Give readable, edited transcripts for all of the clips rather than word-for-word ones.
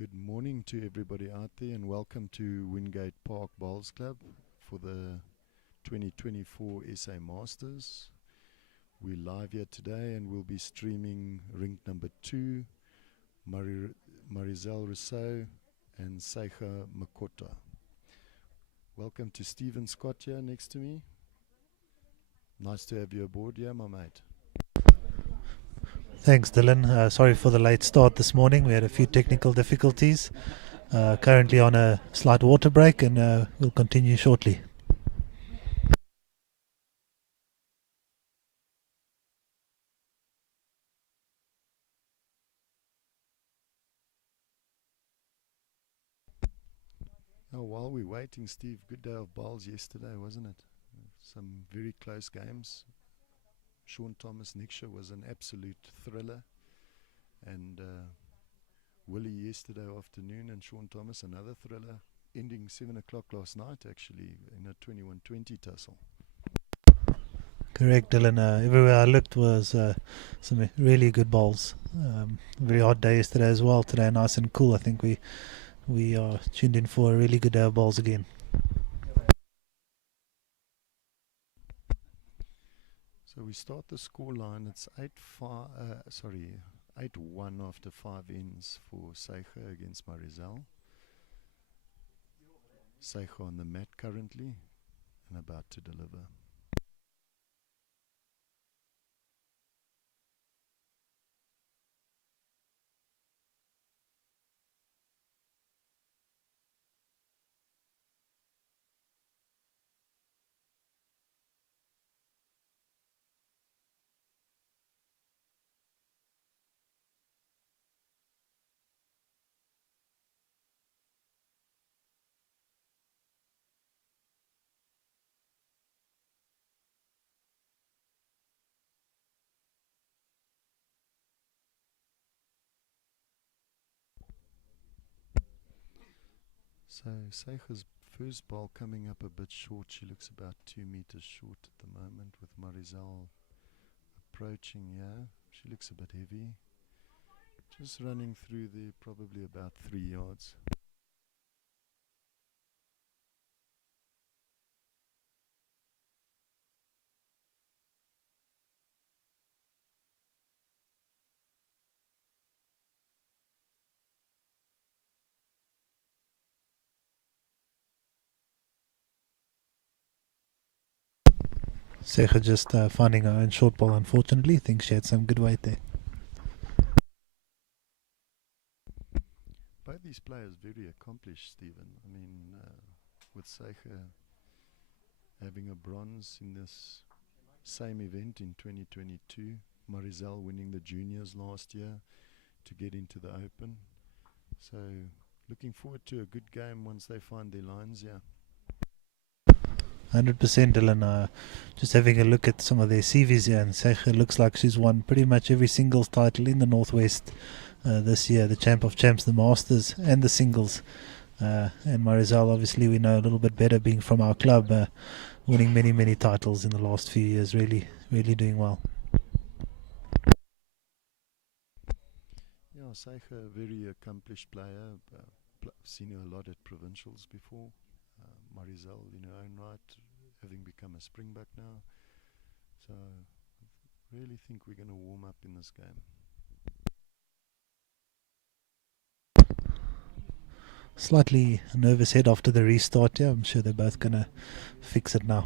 Good morning to everybody out there, and welcome to Wingate Park Bowls Club for the 2024 SA Masters. We're live here today and we'll be streaming rink number 2, Marizelle Rousseau and Sega Mokoto. Welcome to Stephen Scott here next to me. Nice to have you aboard here, my mate. Thanks, Dylan. Sorry for the late start this morning. We had a few technical difficulties. Currently on a slight water break, and we'll continue shortly. Oh, while we're waiting, Steve, good day of bowls yesterday, wasn't it? Some very close games. Sean Thomas Nixon was an absolute thriller, and Willie yesterday afternoon and Sean Thomas another thriller, ending 7 o'clock last night actually in a 21-20 tussle. Correct, Dylan. Everywhere I looked was some really good bowls. Very hot day yesterday as well. Today nice and cool. I think we are tuned in for a really good day of bowls again. So we start the score line. It's 8-1 after 5 ends for Sega against Marizelle. Sega on the mat currently and about to deliver. So Sega's first ball coming up a bit short. She looks about 2 meters short at the moment, with Marizelle approaching here. She looks a bit heavy. Just running through there, probably about 3 yards. Sega just finding her own short ball, unfortunately. Think she had some good weight there. Both these players very accomplished, Stephen. I mean, with Sega having a bronze in this same event in 2022, Marizelle winning the juniors last year to get into the Open. So looking forward to a good game once they find their lines, yeah. 100%, Dylan. Just having a look at some of their CVs here, and Sega looks like she's won pretty much every singles title in the Northwest this year, the Champ of Champs, the Masters, and the singles. And Marizelle, obviously, we know a little bit better, being from our club, winning many titles in the last few years. Really doing well. Yeah, Seicha, a very accomplished player. Seen her a lot at provincials before. Marizelle in her own right, having become a Springbok now. So I really think we're going to warm up in this game. Slightly nervous head after the restart. Yeah, I'm sure they're both going to fix it now.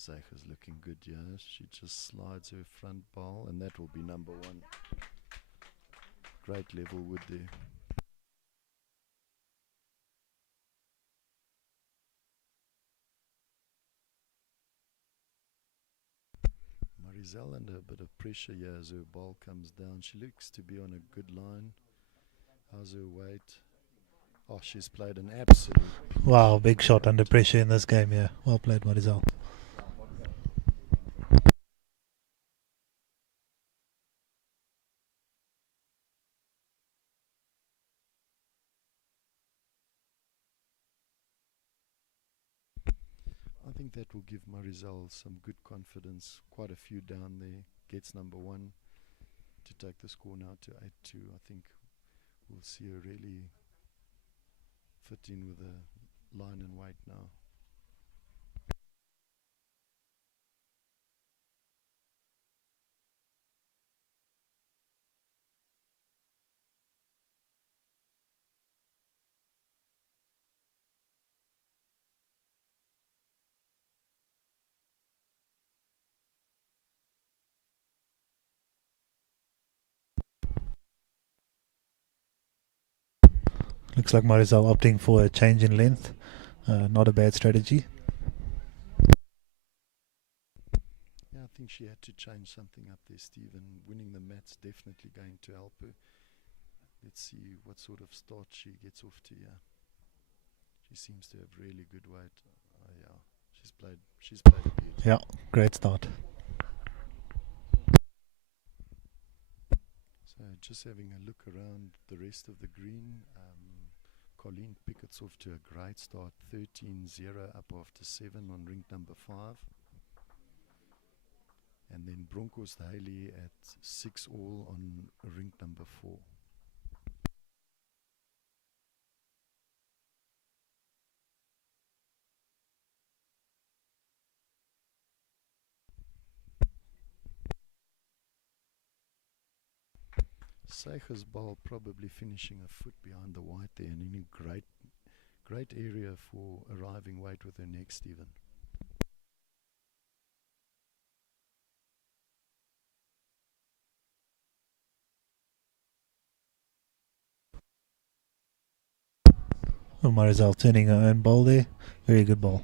Seicha's looking good, yeah. She just slides her front ball, and that will be number 1. Great level wood there. Marizelle under a bit of pressure here as her ball comes down. She looks to be on a good line. How's her weight? Oh, she's played an absolute peach. Wow, big shot under pressure in this game, yeah. Well played, Marizelle. think that will give Marizelle some good confidence. Quite a few down there. Gets number 1 to take the score now to 8-2. I think we'll see her really fit in with a line and weight now. Looks like Marizelle opting for a change in length. Not a bad strategy. Yeah, I think she had to change something up there, Stephen. Winning the mat's definitely going to help her. Let's see what sort of start she gets off to here. She seems to have really good weight. Yeah, she's played a beat. Yeah, great start. So just having a look around the rest of the green. Colleen Pickett's off to a great start, 13-0 up after 7 on ring number 5. And then Broncos Haley at 6-all on ring number 4. Sega's ball probably finishing a foot behind the white there, and in a great area for arriving weight with her neck, Stephen. Marizelle turning her own ball there. Very good ball.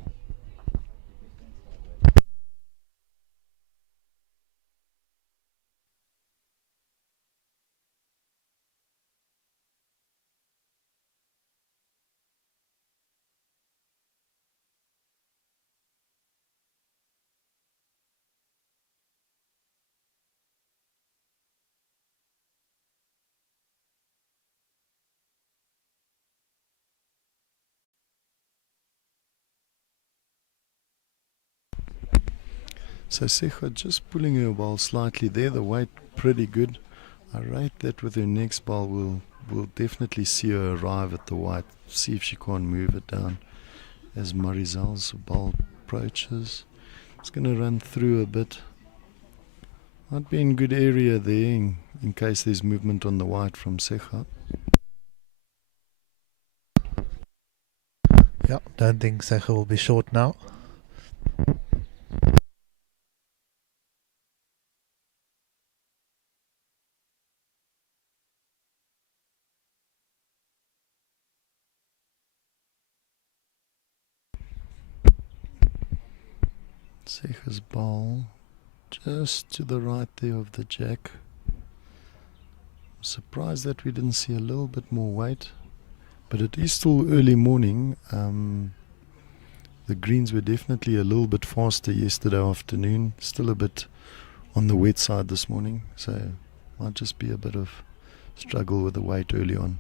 So Sega just pulling her ball slightly there, the weight pretty good. I rate that with her next ball we'll definitely see her arrive at the white, see if she can't move it down as Marizelle's ball approaches. It's going to run through a bit. Might be in good area there in case there's movement on the white from Sega. Yeah, don't think Sega will be short now. Sega's ball just to the right there of the jack. I'm surprised that we didn't see a little bit more weight, but it is still early morning. The greens were definitely a little bit faster yesterday afternoon, still a bit on the wet side this morning, so might just be a bit of struggle with the weight early on.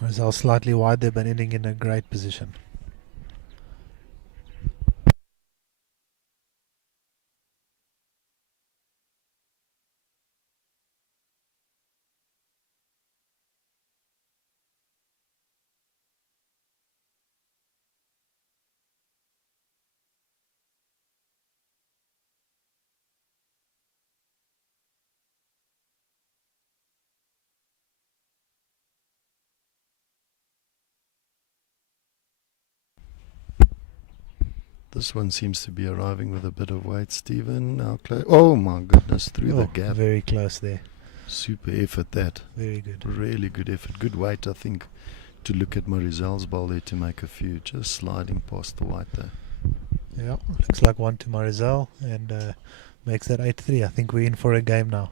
Marizelle slightly wide there, but ending in a great position. This one seems to be arriving with a bit of weight, Stephen. Now oh my goodness, through the gap. Very close there. Super effort that. Very good. Really good effort. Good weight, I think, to look at Marizelle's ball there to make a few. Just sliding past the white there. Yeah, looks like 1 to Marizelle and makes that 8-3. I think we're in for a game now.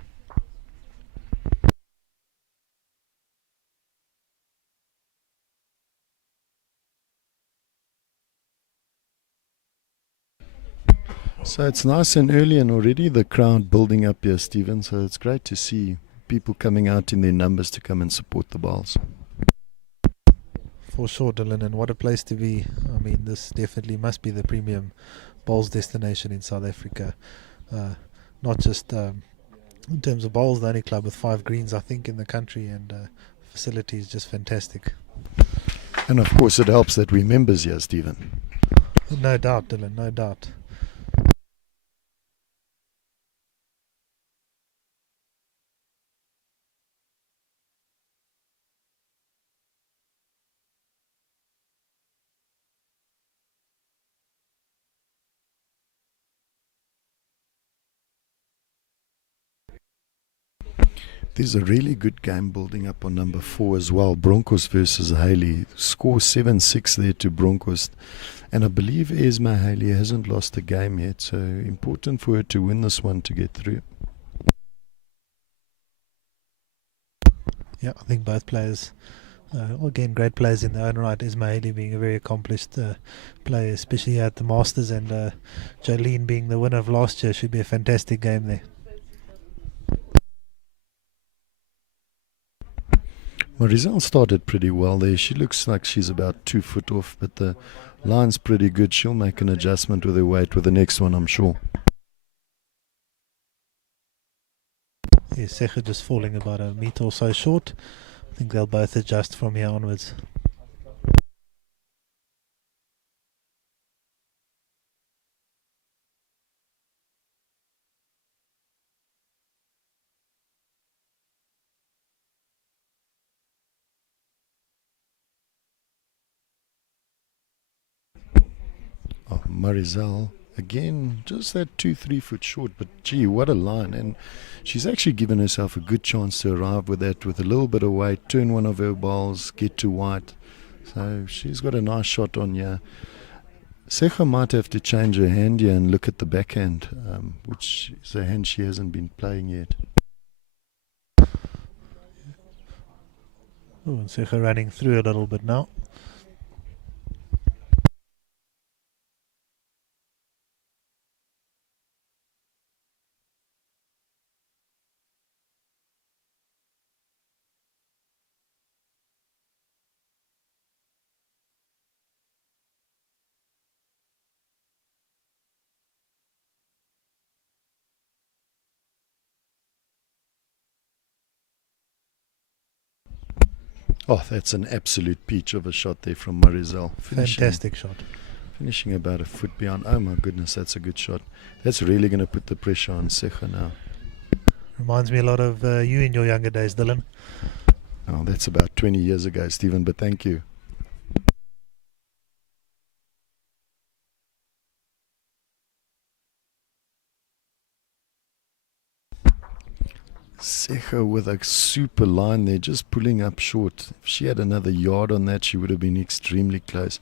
So it's nice and early, and already the crowd building up here, Stephen. So it's great to see people coming out in their numbers to come and support the bowls. For sure, Dylan, and what a place to be. I mean, this definitely must be the premium bowls destination in South Africa. Not just in terms of bowls, the only club with 5 greens, I think, in the country, and facility is just fantastic. And of course, it helps that we're members here, Stephen. No doubt, Dylan, no doubt. There's a really good game building up on number 4 as well. Broncos versus Haley. Score 7-6 there to Broncos. And I believe Esma Haley hasn't lost a game yet, so important for her to win this one to get through. Yeah, I think both players, again, great players in their own right. Esma Haley being a very accomplished player, especially at the Masters, and Jolene being the winner of last year. Should be a fantastic game there. Marizelle started pretty well there. She looks like she's about 2 foot off, but the line's pretty good. She'll make an adjustment with her weight with the next one, I'm sure. Yeah, Sega just falling about a metre or so short. I think they'll both adjust from here onwards. Oh, Marizelle, again, just that 2-3 foot short, but gee, what a line. And she's actually given herself a good chance to arrive with that, with a little bit of weight, turn one of her balls, get to white. So she's got a nice shot on here. Secha might have to change her hand here and look at the backhand, which is a hand she hasn't been playing yet. Oh, and Secha running through a little bit now. Oh, that's an absolute peach of a shot there from Marizelle. Fantastic shot. Finishing about a foot beyond. Oh my goodness, that's a good shot. That's really going to put the pressure on Secha now. Reminds me a lot of you in your younger days, Dylan. Oh, that's about 20 years ago, Stephen, but thank you. Secha with a super line there, just pulling up short. If she had another yard on that, she would have been extremely close.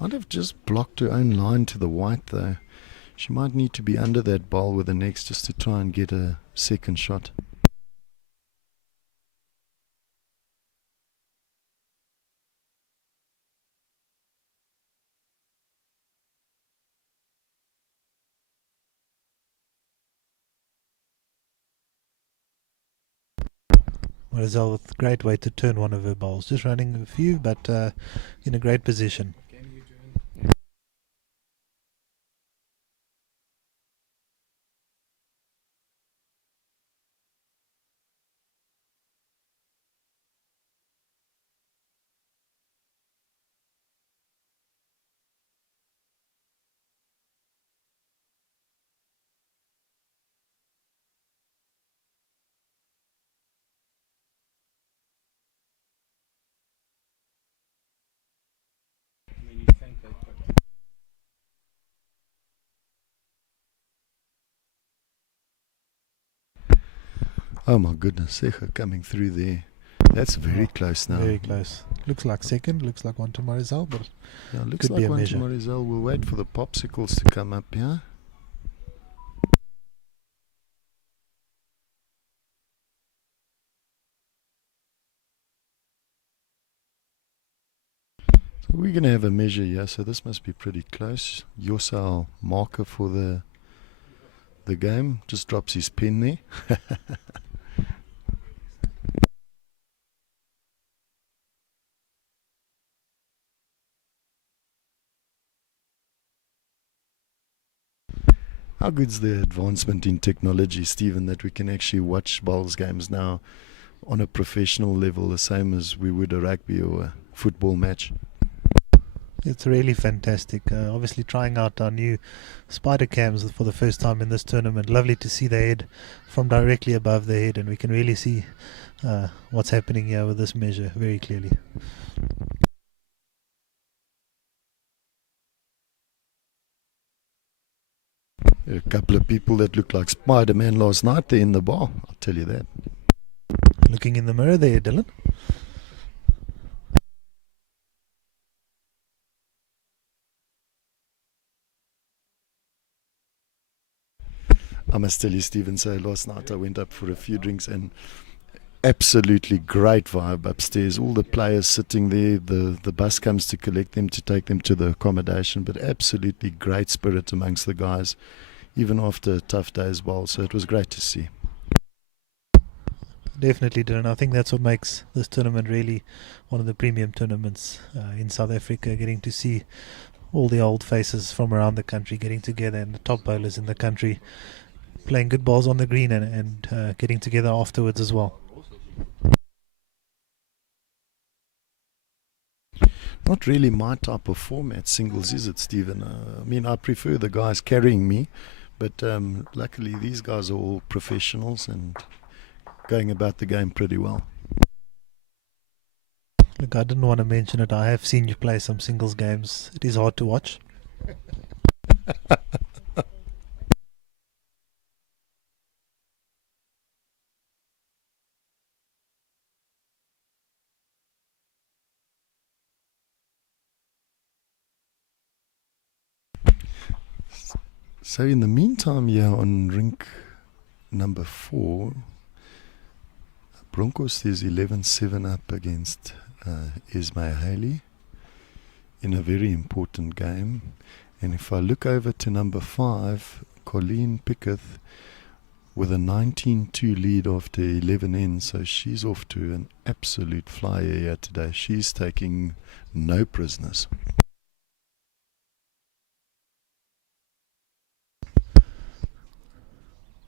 Might have just blocked her own line to the white, though. She might need to be under that ball with the next just to try and get a second shot. Marizelle with great way to turn one of her bowls. Just running a few, but in a great position. Oh my goodness, Secha coming through there. That's very close now. Very close. Looks like second, looks like one to Marizelle, but yeah, looks could like be a one measure. to Marizelle. We'll wait for the popsicles to come up here. So we're going to have a measure here, so this must be pretty close. Yossal marker for the game. Just drops his pen there. How good's the advancement in technology, Stephen, that we can actually watch bowls games now on a professional level, the same as we would a rugby or a football match? It's really fantastic. Obviously, trying out our new spider cams for the first time in this tournament. Lovely to see the head from directly above the head, and we can really see what's happening here with this measure very clearly. There are a couple of people that look like Spider-Man last night there in the bar, I'll tell you that. Looking in the mirror there, Dylan. I must tell you, Stephen, so last night I went up for a few drinks and absolutely great vibe upstairs. All the players sitting there, the bus comes to collect them, to take them to the accommodation, but absolutely great spirit amongst the guys, even after a tough day's bowl. So it was great to see. Definitely, Dylan. I think that's what makes this tournament really one of the premium tournaments in South Africa, getting to see all the old faces from around the country getting together, and the top bowlers in the country playing good balls on the green and getting together afterwards as well. Not really my type of format, singles, is it, Stephen? I mean, I prefer the guys carrying me, but luckily these guys are all professionals and going about the game pretty well. Look, I didn't want to mention it. I have seen you play some singles games. It is hard to watch. So in the meantime, here on rink number 4, Broncos is 11-7 up against Ismail Haley in a very important game. And if I look over to number 5, Colleen Pickett with a 19-2 lead after 11 ends, so she's off to an absolute flyer here today. She's taking no prisoners.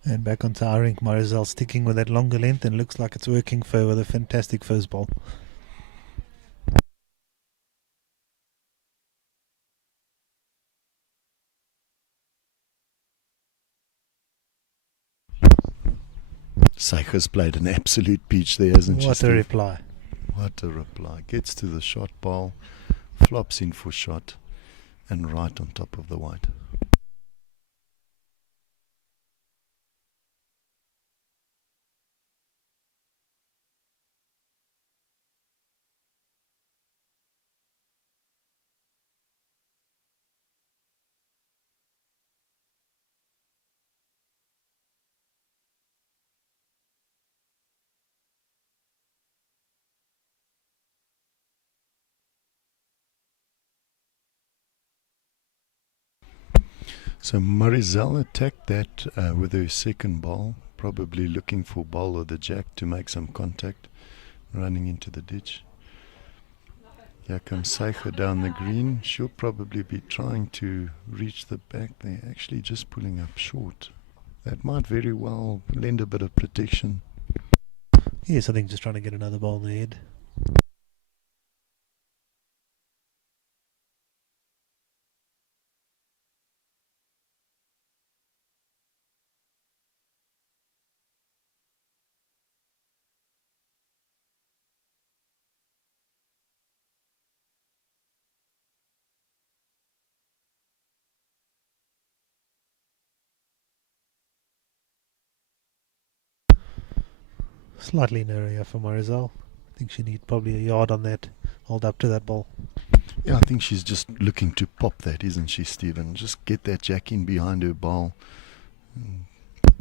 And back onto our rink, Marizelle sticking with that longer length, and looks like it's working for her with a fantastic first ball. Sega's played an absolute peach there, hasn't she? What a reply. What a reply. Gets to the shot ball, flops in for shot, and right on top of the white. So Marizelle attacked that with her second ball, probably looking for ball or the jack to make some contact, running into the ditch. Here comes Sega down the green. She'll probably be trying to reach the back there, actually just pulling up short. That might very well lend a bit of protection. Yes, I think just trying to get another ball in the head. Slightly narrow here for Marizelle. I think she needs probably a yard on that, hold up to that ball. Yeah, I think she's just looking to pop that, isn't she, Stephen? Just get that jack in behind her ball,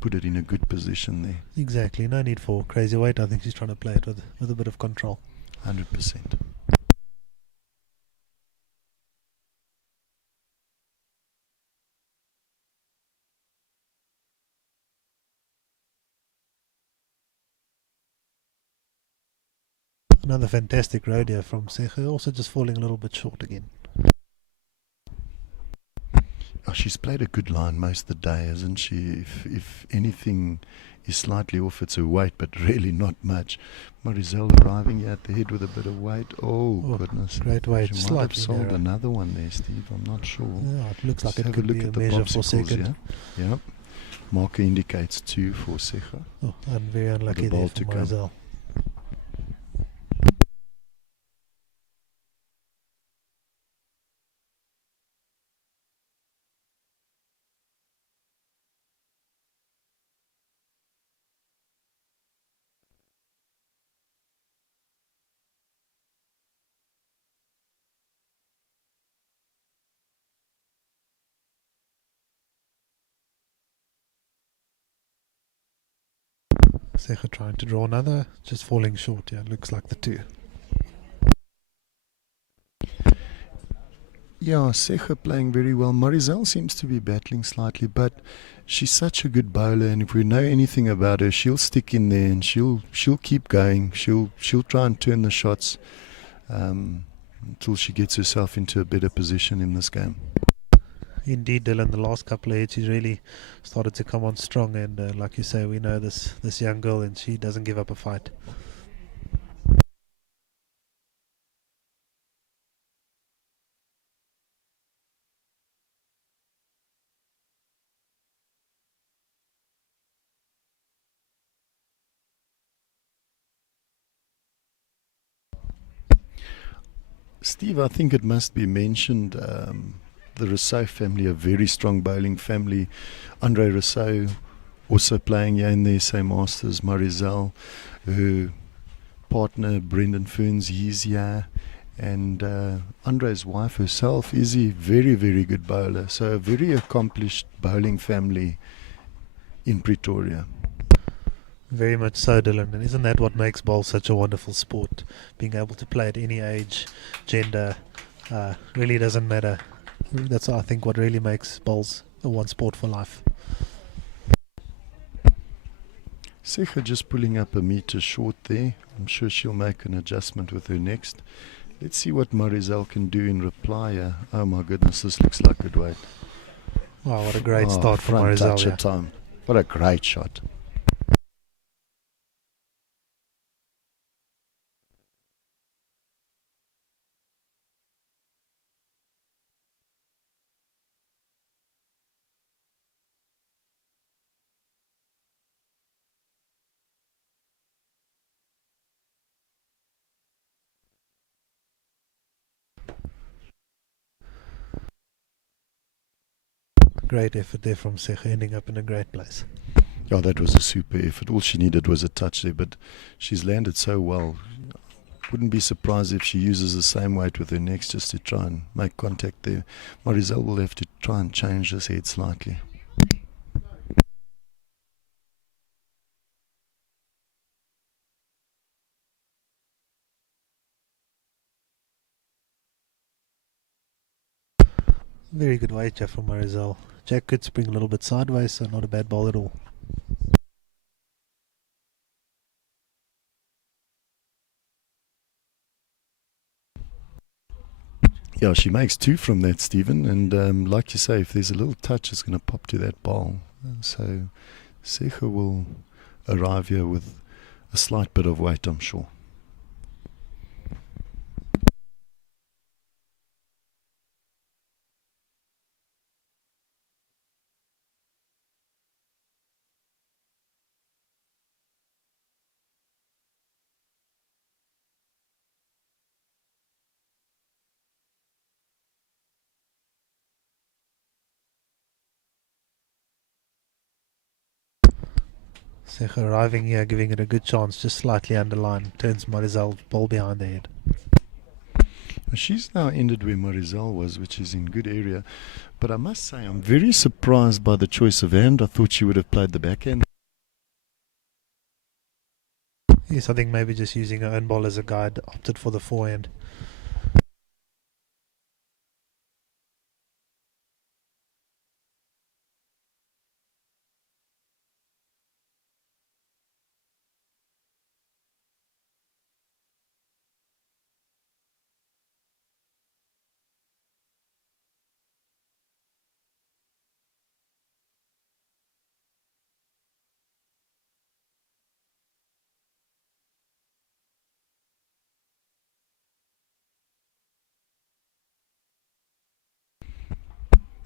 put it in a good position there. Exactly, no need for crazy weight. I think she's trying to play it with a bit of control. 100%. Another fantastic road here from Sega, also just falling a little bit short again. She's played a good line most of the day, hasn't she? If anything is slightly off, it's her weight, but really not much. Marizelle arriving here at the head with a bit of weight. Oh, goodness. Great weight. She might have Slightly sold narrow. another one there, Steve. I'm not sure. Yeah, it looks Just like it have could a look be a at the measure for popsicles, second. yeah? Yep. Marker indicates 2 for Sega. Oh, and very unlucky ball there for to come. Marizelle. Sega trying to draw another, just falling short. Yeah, looks like the 2. Yeah, Sega playing very well. Marizelle seems to be battling slightly, but she's such a good bowler, and if we know anything about her, she'll stick in there and she'll keep going. She'll try and turn the shots until she gets herself into a better position in this game. Indeed, Dylan, the last couple of hits, she's really started to come on strong, and like you say, we know this young girl, and she doesn't give up a fight. Steve, I think it must be mentioned, the Rousseau family, a very strong bowling family. Andre Rousseau also playing here in the SA Masters. Marizelle, her partner Brendan Ferns, he's here. And Andre's wife herself is a very, very good bowler. So a very accomplished bowling family in Pretoria. Very much so, Dylan, and isn't that what makes bowls such a wonderful sport? Being able to play at any age, gender, really doesn't matter. That's, I think, what really makes bowls a one sport for life. Sega just pulling up a metre short there. I'm sure she'll make an adjustment with her next. Let's see what Marizelle can do in reply. Oh my goodness, this looks like good weight. Wow, what a great start for front Marizelle. touch at time. What a great shot. Great effort there from Sega, ending up in a great place. Yeah, that was a super effort. All she needed was a touch there, but she's landed so well. Wouldn't be surprised if she uses the same weight with her next just to try and make contact there. Marizelle will have to try and change this head slightly. Very good weight here from Marizelle. Jack could spring a little bit sideways, so not a bad ball at all. Yeah, she makes 2 from that, Stephen. And like you say, if there's a little touch, it's going to pop to that ball. So Sega will arrive here with a slight bit of weight, I'm sure. Sega arriving here, giving it a good chance, just slightly underline, turns Marizelle's ball behind the head. She's now ended where Marizelle was, which is in good area. But I must say, I'm very surprised by the choice of hand. I thought she would have played the backhand. Yes, I think maybe just using her own ball as a guide, opted for the forehand.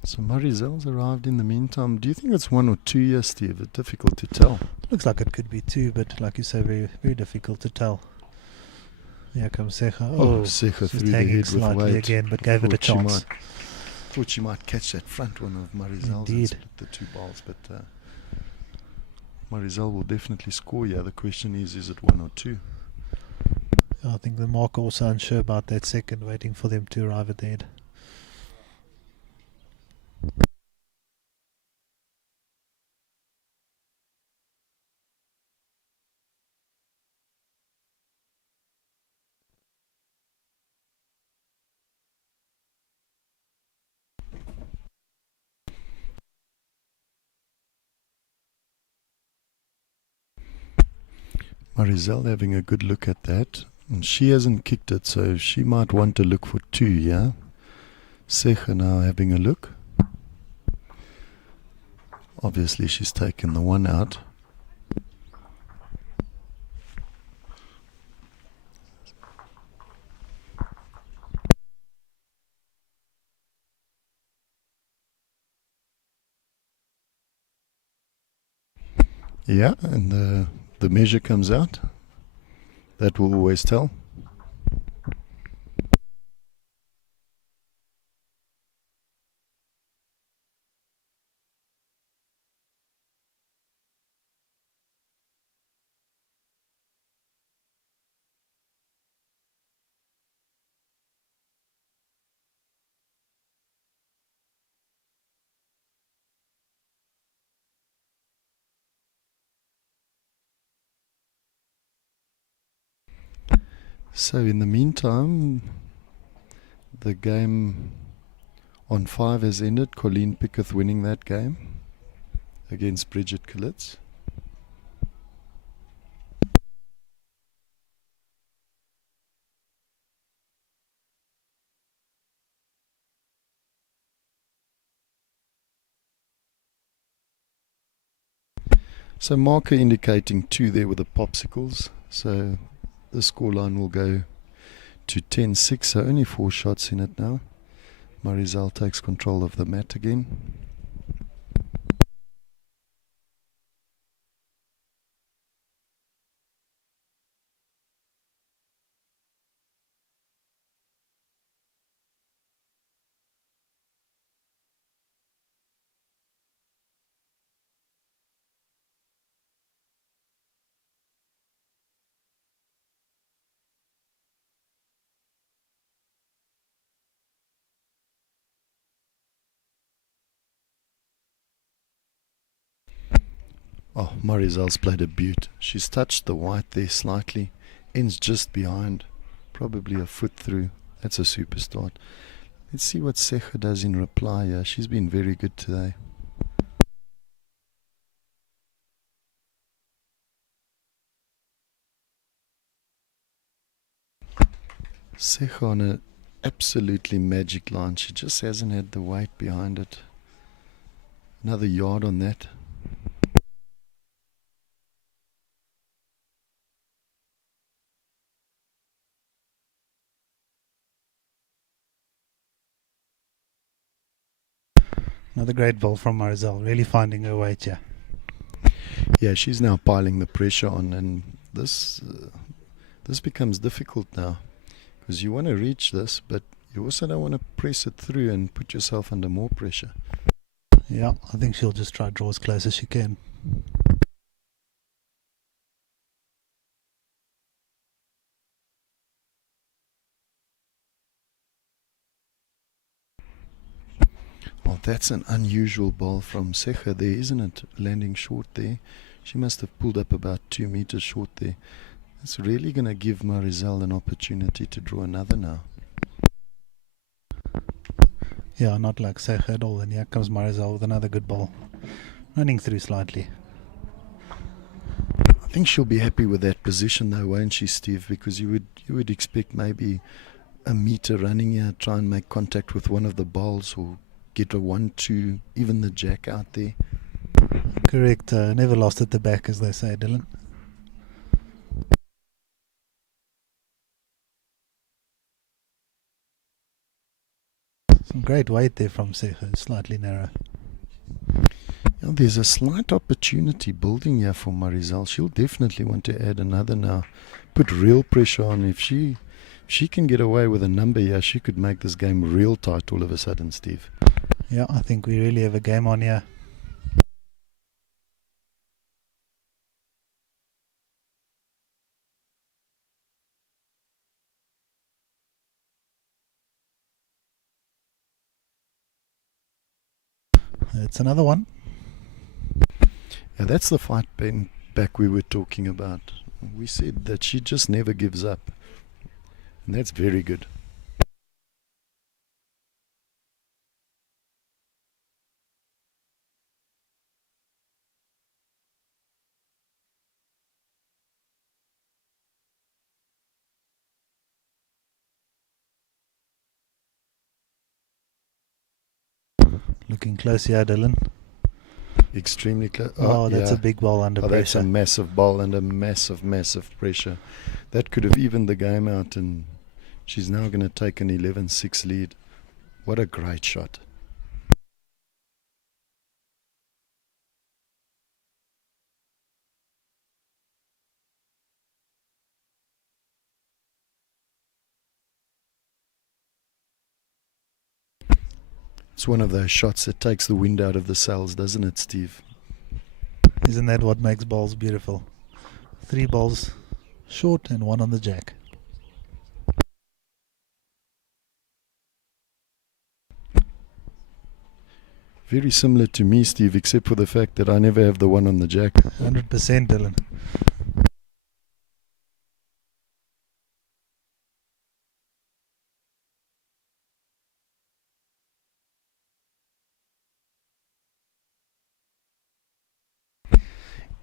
So Marizelle's arrived in the meantime. Do you think it's 1 or 2 years, Steve? It's difficult to tell. Looks like it could be 2, but like you say, very, very difficult to tell. Here comes Sega. Sega just through the hanging head with slightly weight. again, but gave it a chance. Thought she might catch that front one of Marizelle's and split the 2 balls, but Marizelle will definitely score here. The question is it 1 or 2? I think the marker also unsure about that second, waiting for them to arrive at the head. Marizelle having a good look at that. And she hasn't kicked it, so she might want to look for 2, yeah? Sega now having a look. Obviously she's taken the 1 out. Yeah, and the measure comes out. That will always tell. So in the meantime, the game on 5 has ended. Colleen Picketh winning that game against Bridget Kalitz. So marker indicating 2 there with the popsicles. So the scoreline will go to 10-6, so only 4 shots in it now. Marizelle takes control of the mat again. Oh, Marizelle's played a beaut. She's touched the white there slightly. Ends just behind. Probably a foot through. That's a super start. Let's see what Sega does in reply here. She's been very good today. Sega on an absolutely magic line. She just hasn't had the weight behind it. Another yard on that. Another great ball from Marizelle, really finding her weight here. Yeah, she's now piling the pressure on, and this becomes difficult now, because you want to reach this, but you also don't want to press it through and put yourself under more pressure. Yeah, I think she'll just try to draw as close as she can. Well, that's an unusual ball from Sega there, isn't it? Landing short there. She must have pulled up about 2 meters short there. It's really going to give Marizelle an opportunity to draw another now. Yeah, not like Sega at all. And here comes Marizelle with another good ball. Running through slightly. I think she'll be happy with that position though, won't she, Steve? Because you would expect maybe a meter running here, try and make contact with one of the balls or get a 1-2, even the jack out there. Correct. Never lost at the back, as they say, Dylan. Great weight there from Sega, slightly narrow. Yeah, there's a slight opportunity building here for Marizelle. She'll definitely want to add another now. Put real pressure on. If she can get away with a number here, she could make this game real tight all of a sudden, Steve. Yeah, I think we really have a game on here. It's another one. Yeah, that's the fight back we were talking about. We said that she just never gives up. And that's very good. Looking close here, Dylan. Extremely close. Oh, that's a big ball under pressure. That's a massive ball under massive pressure. That could have evened the game out, and she's now going to take an 11-6 lead. What a great shot. It's one of those shots that takes the wind out of the sails, doesn't it, Steve? Isn't that what makes balls beautiful? 3 balls short and 1 on the jack. Very similar to me, Steve, except for the fact that I never have the 1 on the jack. 100%, Dylan.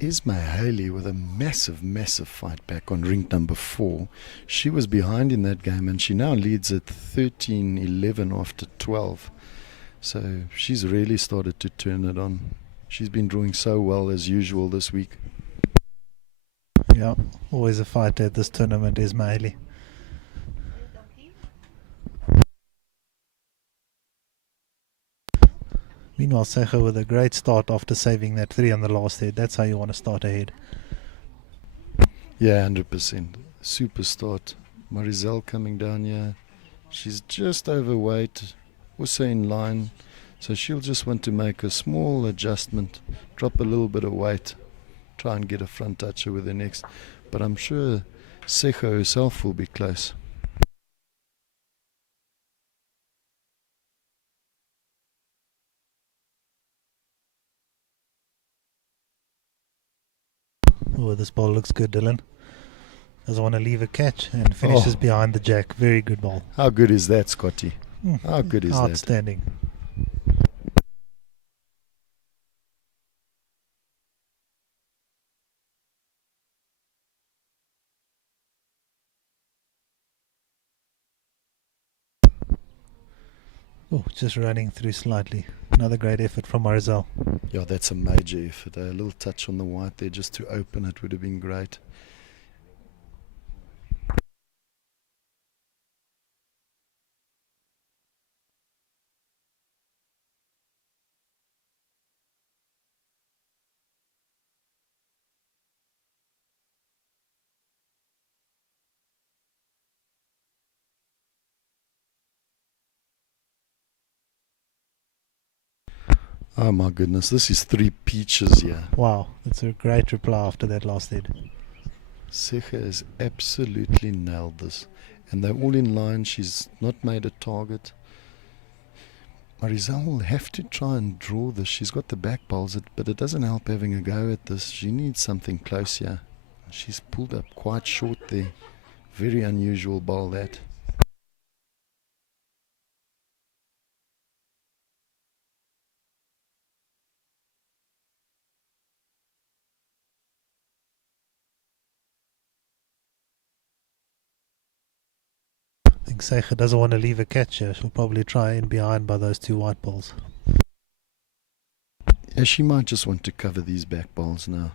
Esme Haley with a massive fight back on ring number 4. She was behind in that game, and she now leads at 13-11 after 12. So she's really started to turn it on. She's been drawing so well as usual this week. Yeah, always a fighter at this tournament is Maili. Meanwhile, Sega with a great start after saving that 3 on the last head. That's how you want to start ahead. Yeah, 100%. Super start. Marizelle coming down here. She's just overweight, also in line. So she'll just want to make a small adjustment, drop a little bit of weight, try and get a front toucher with her next. But I'm sure Sega herself will be close. Oh, this ball looks good, Dylan. Doesn't want to leave a catch and finishes behind the jack. Very good ball. How good is that, Scotty? How good is that? Outstanding. Oh, just running through slightly. Another great effort from Marizelle. Yeah, that's a major effort. A little touch on the white there just to open it would have been great. Oh my goodness, this is 3 peaches here. Wow, that's a great reply after that last head. Sega has absolutely nailed this. And they're all in line. She's not made a target. Marizelle will have to try and draw this. She's got the back bowls, but it doesn't help having a go at this. She needs something close here. She's pulled up quite short there. Very unusual bowl that. I think Sega doesn't want to leave a catch here. She'll probably try in behind by those 2 white balls. Yeah, she might just want to cover these back bowls now.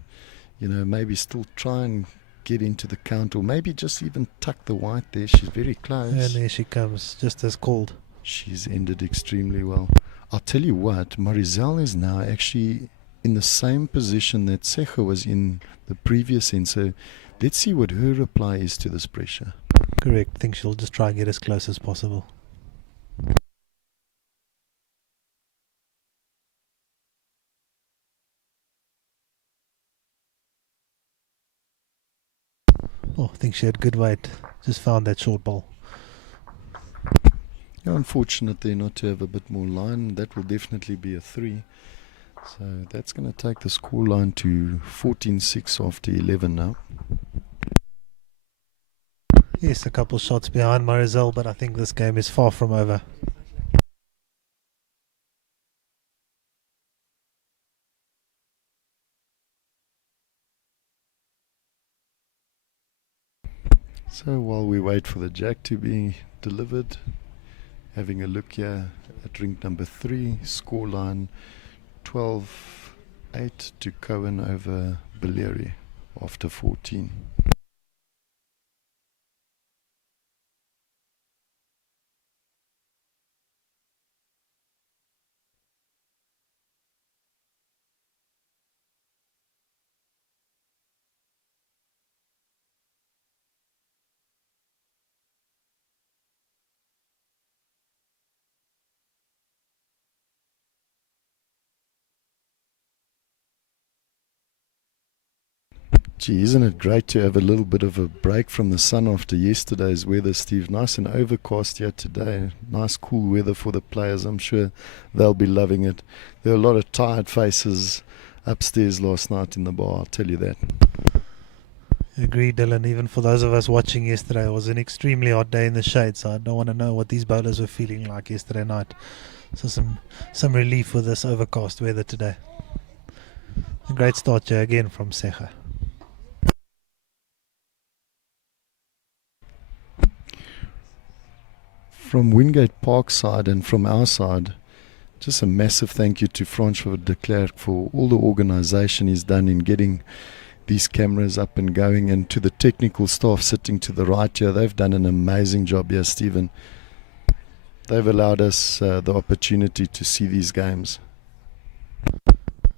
You know, maybe still try and get into the count, or maybe just even tuck the white there. She's very close. And there she comes, just as called. She's ended extremely well. I'll tell you what, Marizelle is now actually in the same position that Sega was in the previous end. So let's see what her reply is to this pressure. Correct. I think she'll just try and get as close as possible. Oh, I think she had good weight. Just found that short ball. Yeah, unfortunate there not to have a bit more line. That will definitely be a 3. So that's going to take the score line to 14-6 after 11 now. Yes, a couple shots behind Marizelle, but I think this game is far from over. So while we wait for the jack to be delivered, having a look here at ring number 3, scoreline 12-8 to Cohen over Beleri after 14. Gee, isn't it great to have a little bit of a break from the sun after yesterday's weather, Steve? Nice and overcast here today. Nice cool weather for the players. I'm sure they'll be loving it. There were a lot of tired faces upstairs last night in the bar, I'll tell you that. Agreed, Dylan. Even for those of us watching yesterday, it was an extremely hot day in the shade, so I don't want to know what these bowlers were feeling like yesterday night. So some relief with this overcast weather today. A great start here again from Sega. From Wingate Park side and from our side, just a massive thank you to Francois de Klerk for all the organisation he's done in getting these cameras up and going, and to the technical staff sitting to the right here. They've done an amazing job here, Stephen. They've allowed us the opportunity to see these games.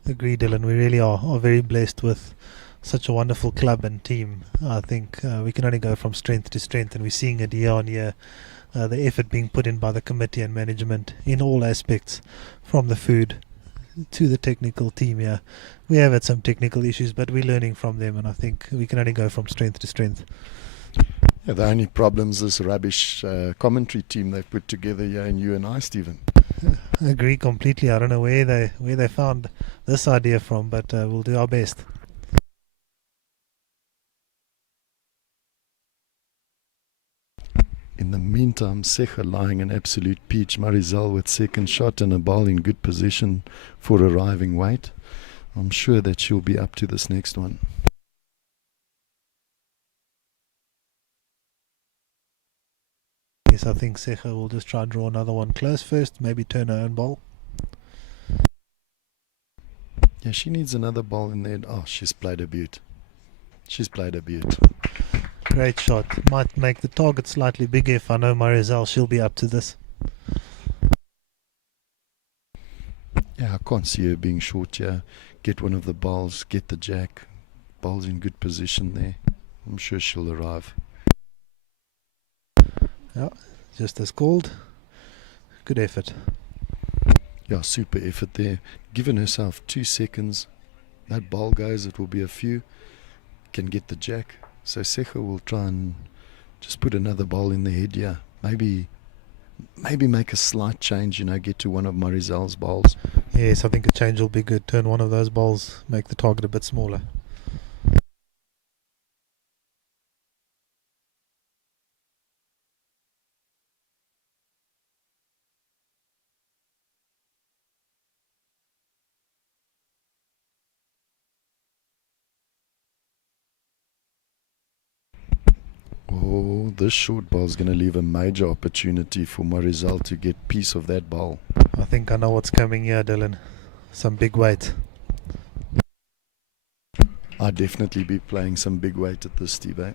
Agreed, Dylan. We really are very blessed with such a wonderful club and team. I think we can only go from strength to strength, and we're seeing it year on year. The effort being put in by the committee and management in all aspects, from the food to the technical team here. We have had some technical issues, but we're learning from them, and I think we can only go from strength to strength. Yeah, the only problem's this rubbish commentary team they've put together here in you and I, Stephen. Agree completely. I don't know where they found this idea from, but we'll do our best. In the meantime, Sega lying an absolute peach. Marizelle with second shot and a ball in good position for arriving weight. I'm sure that she'll be up to this next one. Yes, I think Sega will just try and draw another one close first, maybe turn her own ball. Yeah, she needs another ball in there. Oh, she's played a beaut. She's played a beaut. Great shot. Might make the target slightly bigger if I know Marizelle. She'll be up to this. Yeah, I can't see her being short here. Get one of the bowls, get the jack. Bowl's in good position there. I'm sure she'll arrive. Yeah, just as called. Good effort. Yeah, super effort there. Given herself 2 seconds. That ball goes, it will be a few. Can get the jack. So Sega will try and just put another ball in the head here. Maybe make a slight change, get to one of Marizelle's bowls. Yes, I think a change will be good. Turn one of those balls, make the target a bit smaller. Oh, this short ball is going to leave a major opportunity for Marizelle to get piece of that ball. I think I know what's coming here, Dylan. Some big weight. I'd definitely be playing some big weight at this, Steve.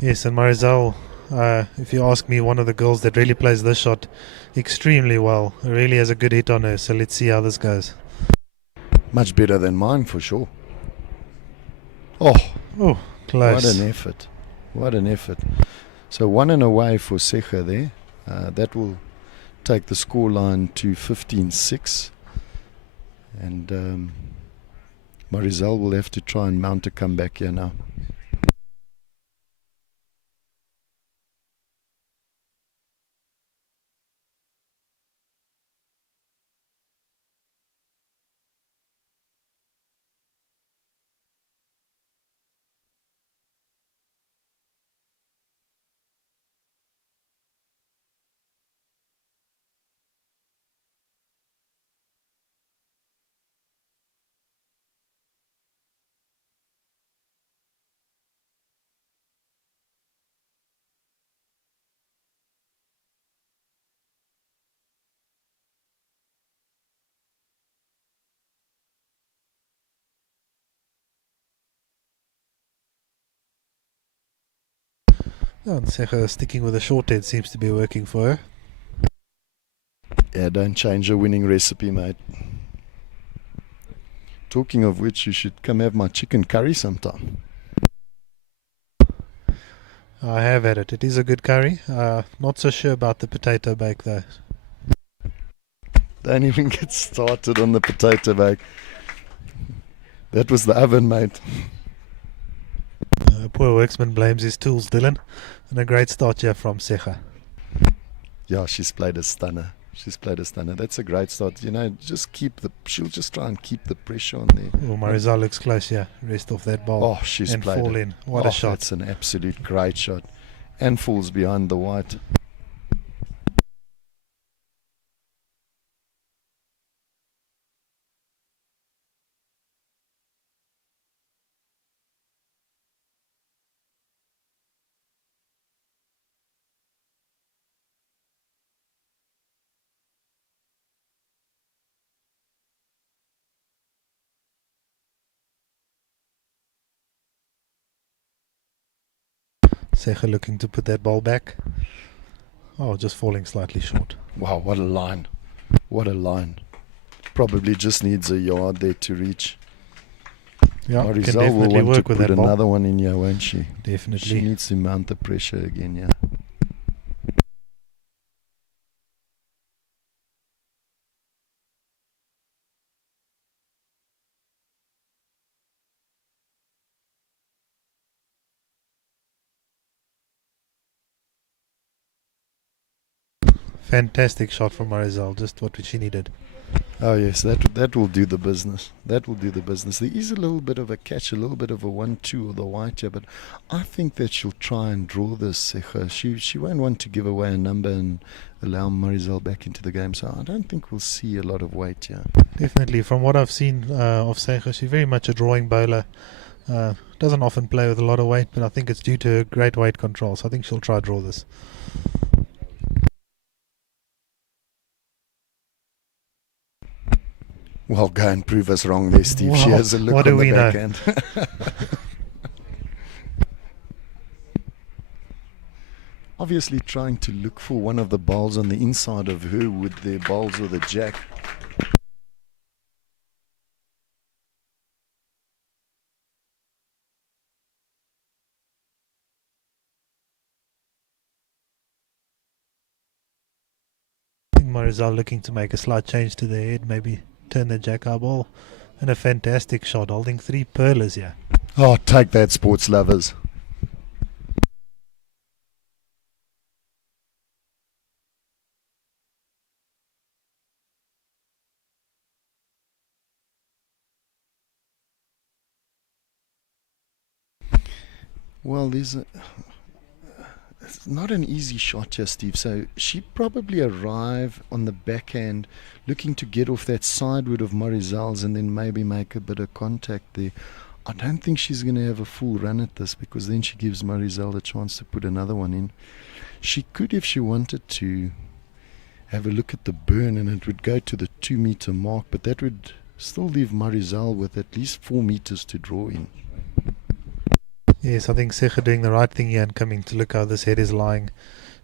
Yes, and Marizelle If you ask me, one of the girls that really plays this shot extremely well. Really has a good hit on her. So let's see how this goes. Much better than mine for sure. Oh, Close. what an effort. What an effort. So 1 and away for Sega there. That will take the scoreline to 15-6. And Marizelle will have to try and mount a comeback here now. And Sega sticking with a short head seems to be working for her. Yeah, don't change your winning recipe, mate. Talking of which, you should come have my chicken curry sometime. I have had it. It is a good curry. Not so sure about the potato bake though. Don't even get started on the potato bake. That was the oven, mate. Poor worksman blames his tools, Dylan. And a great start here from Sega. Yeah, she's played a stunner. She's played a stunner. That's a great start. You know, she'll just try and keep the pressure on there. Oh, Marizelle looks close here. Rest off that ball. Oh, she's and played fall it. in. What a shot. That's an absolute great shot. And falls behind the white. Sega looking to put that ball back. Oh, just falling slightly short. Wow, what a line. What a line. Probably just needs a yard there to reach. Yeah, can Marizelle will definitely want to work with put that ball. another one in here, won't she? She Definitely. needs to mount the pressure again, yeah. Fantastic shot from Marizelle. Just what she needed. Oh yes, that will do the business. That will do the business. There is a little bit of a catch, a little bit of a 1-2 of the white here, but I think that she'll try and draw this. She won't want to give away a number and allow Marizelle back into the game. So I don't think we'll see a lot of weight here. Definitely. From what I've seen of Sega, she's very much a drawing bowler. Doesn't often play with a lot of weight, but I think it's due to her great weight control. So I think she'll try draw this. Well, go and prove us wrong there, Steve. Wow, She has a look what on do the we know? backhand. Obviously trying to look for one of the balls on the inside of her with their balls or the jack. I think Marizelle looking to make a slight change to the head, maybe turn the jack eye ball. And a fantastic shot, holding 3 pearlers here. Oh, take that, sports lovers. Well, it's not an easy shot here, Steve. So she probably arrive on the backhand looking to get off that sideward of Marizelle's and then maybe make a bit of contact there. I don't think she's going to have a full run at this because then she gives Marizelle a chance to put another one in. She could, if she wanted to, have a look at the burn and it would go to the 2 meter mark, but that would still leave Marizelle with at least 4 meters to draw in. Yes, I think Secha doing the right thing here and coming to look how this head is lying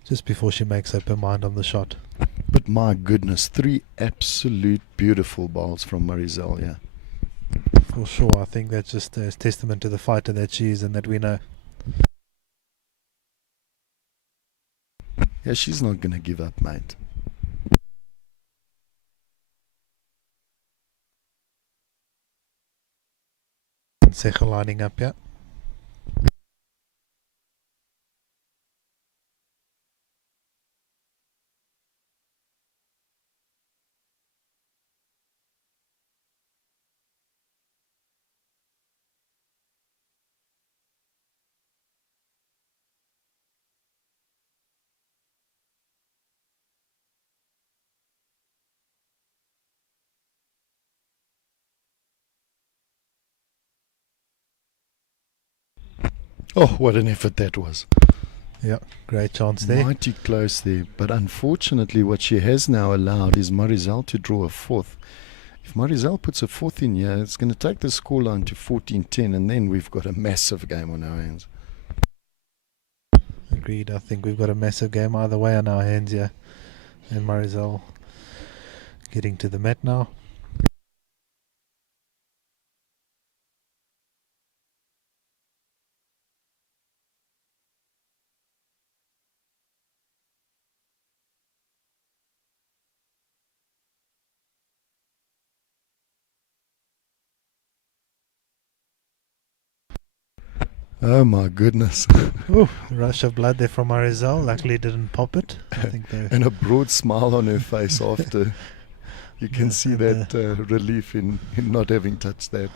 just before she makes up her mind on the shot. But my goodness, 3 absolute beautiful balls from Marizelle, yeah. For sure, I think that's just a testament to the fighter that she is and that we know. Yeah, she's not going to give up, mate. Secha lining up, yeah. Oh, what an effort that was. Yeah, great chance there. Mighty close there. But unfortunately, what she has now allowed is Marizelle to draw a 4th. If Marizelle puts a 4th in here, it's going to take the scoreline to 14-10, and then we've got a massive game on our hands. Agreed, I think we've got a massive game either way on our hands here. And Marizelle getting to the mat now. Oh my goodness. Ooh, rush of blood there from Marizelle. Luckily didn't pop it. I think And a broad smile on her face after. You can Yeah, see and that relief in not having touched that.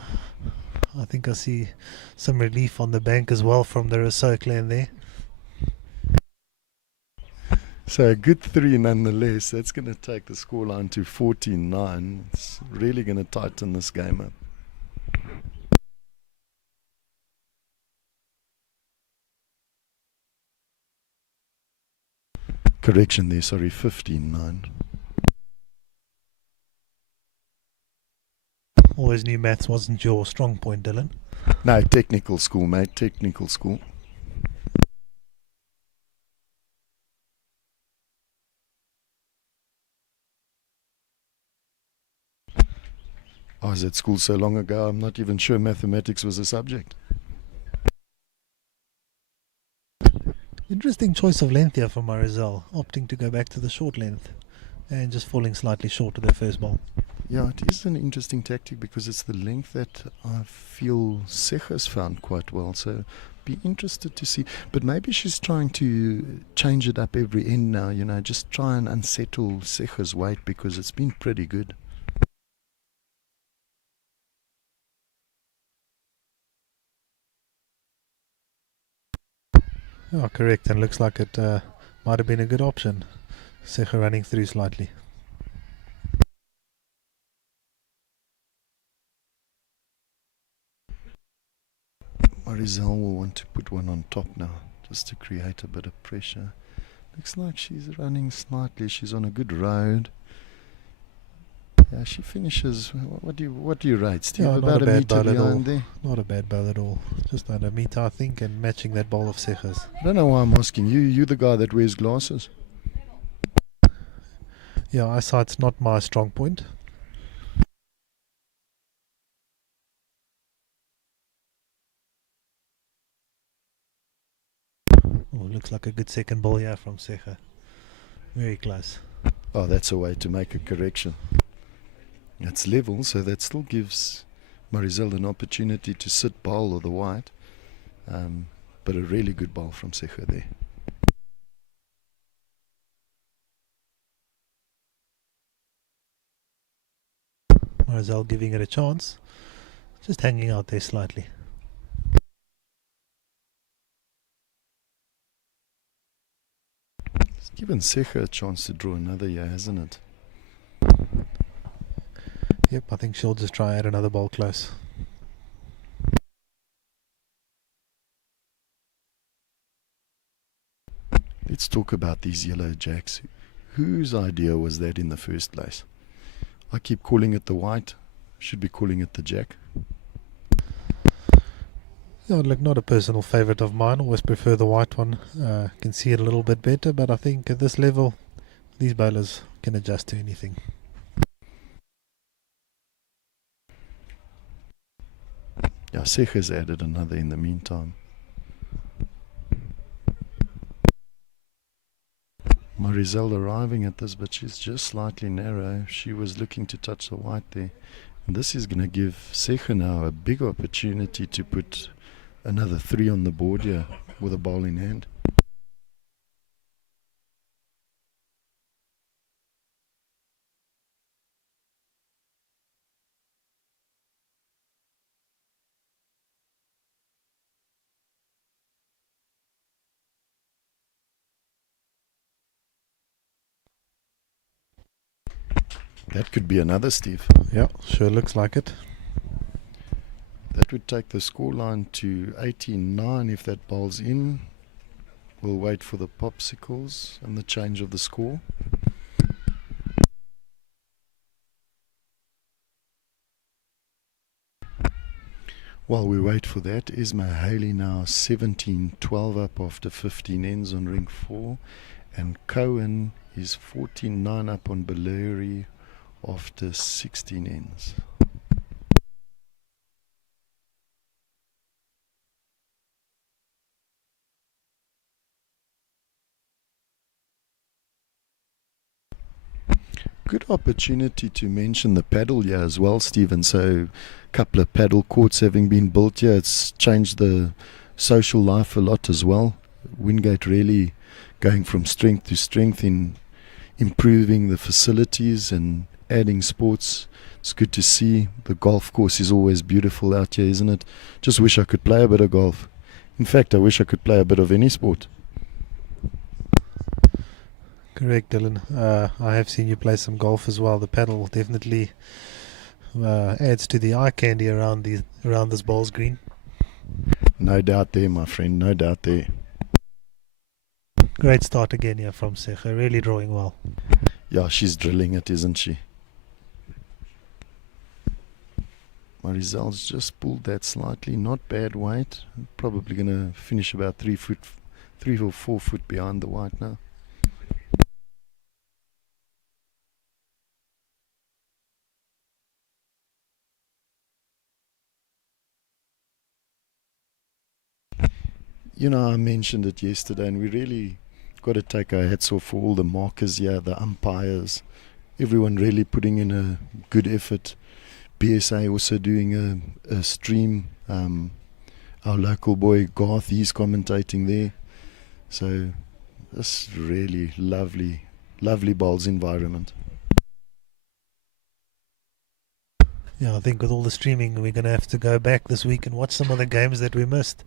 I think I see some relief on the bank as well from the Rousseau clan there. So a good 3 nonetheless. That's going to take the scoreline to 14-9. It's really going to tighten this game up. Correction there, sorry, 15-9. Always knew maths wasn't your strong point, Dylan. No, technical school, mate, technical school. I was at school so long ago, I'm not even sure mathematics was a subject. Interesting choice of length here for Marizelle, opting to go back to the short length and just falling slightly short of their first ball. Yeah, it is an interesting tactic because it's the length that I feel Secha's found quite well. So be interested to see. But maybe she's trying to change it up every end now, you know, just try and unsettle Secha's weight because it's been pretty good. Oh, correct, and looks like it might have been a good option. Secha running through slightly. Marizelle will want to put one on top now, just to create a bit of pressure. Looks like she's running slightly. She's on a good road. Yeah, she finishes. What do you rate, Steve? Yeah, About not a a bad meter bowl at all. behind there. Not a bad bowl at all. Just under a meter, I think, and matching that bowl of Secha's. I don't know why I'm asking you. You're the guy that wears glasses. Yeah, eyesight's not my strong point. Oh, looks like a good second ball here from Secha. Very close. Oh, that's a way to make a correction. It's level, so that still gives Marizelle an opportunity to sit bowl or the white. But a really good ball from Secha there. Marizelle giving it a chance. Just hanging out there slightly. It's given Secha a chance to draw another year, hasn't it? Yep, I think she'll just try add another ball close. Let's talk about these yellow jacks. Whose idea was that in the first place? I keep calling it the white. Should be calling it the jack. Yeah, look, not a personal favourite of mine. Always prefer the white one. Can see it a little bit better, but I think at this level, these bowlers can adjust to anything. Yeah, Sega's added another in the meantime. Marizelle arriving at this, but she's just slightly narrow. She was looking to touch the white there. And this is going to give Sega now a big opportunity to put another 3 on the board here with a bowl in hand. That could be another, Steve. Yeah, sure looks like it. That would take the scoreline to 18-9 if that bowl's in. We'll wait for the popsicles and the change of the score. While we wait for that, Isma Haley now 17-12 up after 15 ends on ring 4. And Cohen is 14-9 up on Baleri after 16 ends. Good opportunity to mention the paddle here as well, Stephen. So a couple of paddle courts having been built here. It's changed the social life a lot as well. Wingate really going from strength to strength in improving the facilities and adding sports. It's good to see. The golf course is always beautiful out here, isn't it? Just wish I could play a bit of golf. In fact, I wish I could play a bit of any sport. Correct, Dylan. I have seen you play some golf as well. The paddle definitely adds to the eye candy around this bowls green. No doubt there, my friend. No doubt there. Great start again here from Sega. Really drawing well. Yeah, she's drilling it, isn't she? Marizelle's just pulled that slightly. Not bad weight. Probably going to finish about 3 or 4 foot behind the white now. You know, I mentioned it yesterday, and we really got to take our hats off for all the markers here, the umpires, everyone really putting in a good effort. BSA also doing a stream. Our local boy Garth, he's commentating there. So this really lovely bowls environment. Yeah, I think with all the streaming, we're going to have to go back this week and watch some of the games that we missed.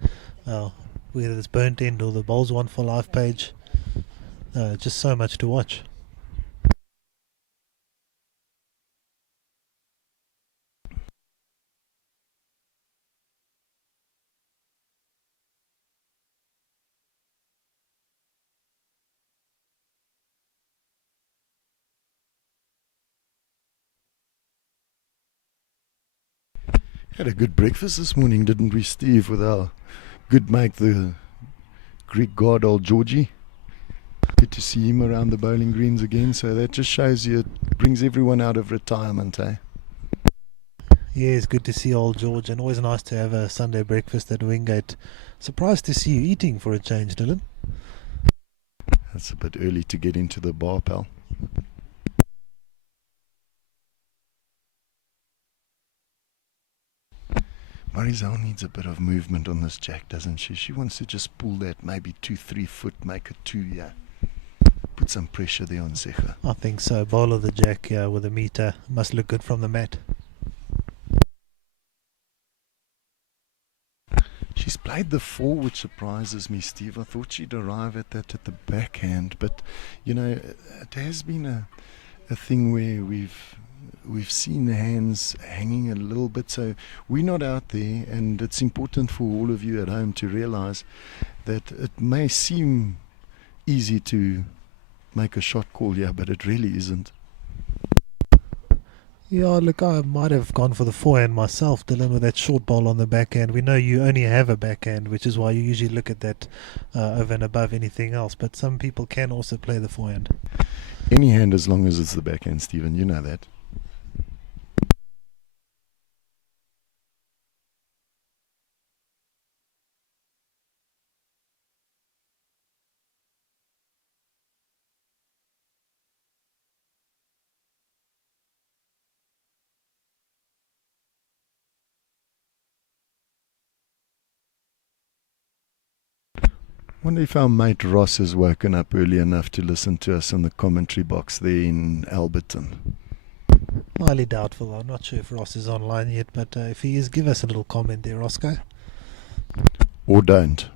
Whether it's Burnt End or the Bowls One for Live page. Just so much to watch. Had a good breakfast this morning, didn't we, Steve, with our good mate, the Greek god, old Georgie. Good to see him around the bowling greens again, so that just shows you it brings everyone out of retirement, eh? Yeah, it's good to see old George, and always nice to have a Sunday breakfast at Wingate. Surprised to see you eating for a change, Dylan. That's a bit early to get into the bar, pal. Marizelle needs a bit of movement on this jack, doesn't she? She wants to just pull that maybe 2-3 foot, make it 2, yeah. Put some pressure there on Sega. I think so. Bowl of the jack with a meter. Must look good from the mat. She's played the 4, which surprises me, Steve. I thought she'd arrive at that at the backhand, but, you know, it has been a thing where we've seen the hands hanging a little bit, so we're not out there, and it's important for all of you at home to realize that it may seem easy to make a shot call here, but it really isn't. Yeah, look, I might have gone for the forehand myself, Dylan, with that short ball on the backhand. We know you only have a backhand, which is why you usually look at that over and above anything else. But some people can also play the forehand. Any hand as long as it's the backhand, Stephen. You know that. Wonder if our mate Ross has woken up early enough to listen to us in the commentary box there in Alberton. Highly doubtful. I'm not sure if Ross is online yet, but if he is, give us a little comment there, Roscoe. Or don't.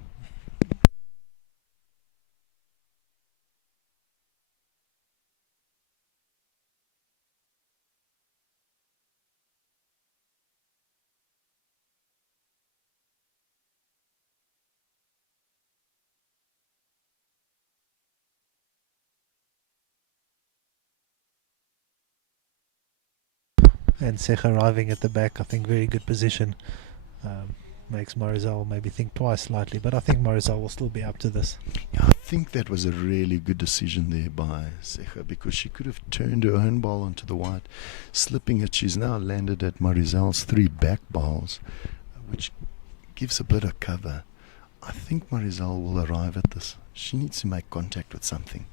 And Sech arriving at the back, I think very good position. Makes Marizelle maybe think twice slightly, but I think Marizelle will still be up to this. Yeah, I think that was a really good decision there by Secha, because she could have turned her own ball onto the white, slipping it. She's now landed at Marizelle's 3 back balls, which gives a bit of cover. I think Marizelle will arrive at this. She needs to make contact with something.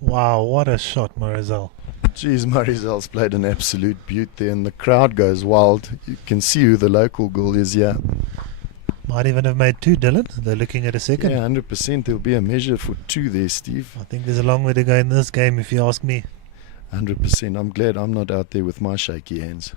Wow, what a shot, Marizelle. Geez, Marizelle's played an absolute beaut there, and the crowd goes wild. You can see who the local girl is here. Might even have made 2, Dylan. They're looking at a second. Yeah, 100%. There'll be a measure for 2 there, Steve. I think there's a long way to go in this game, if you ask me. 100%. I'm glad I'm not out there with my shaky hands.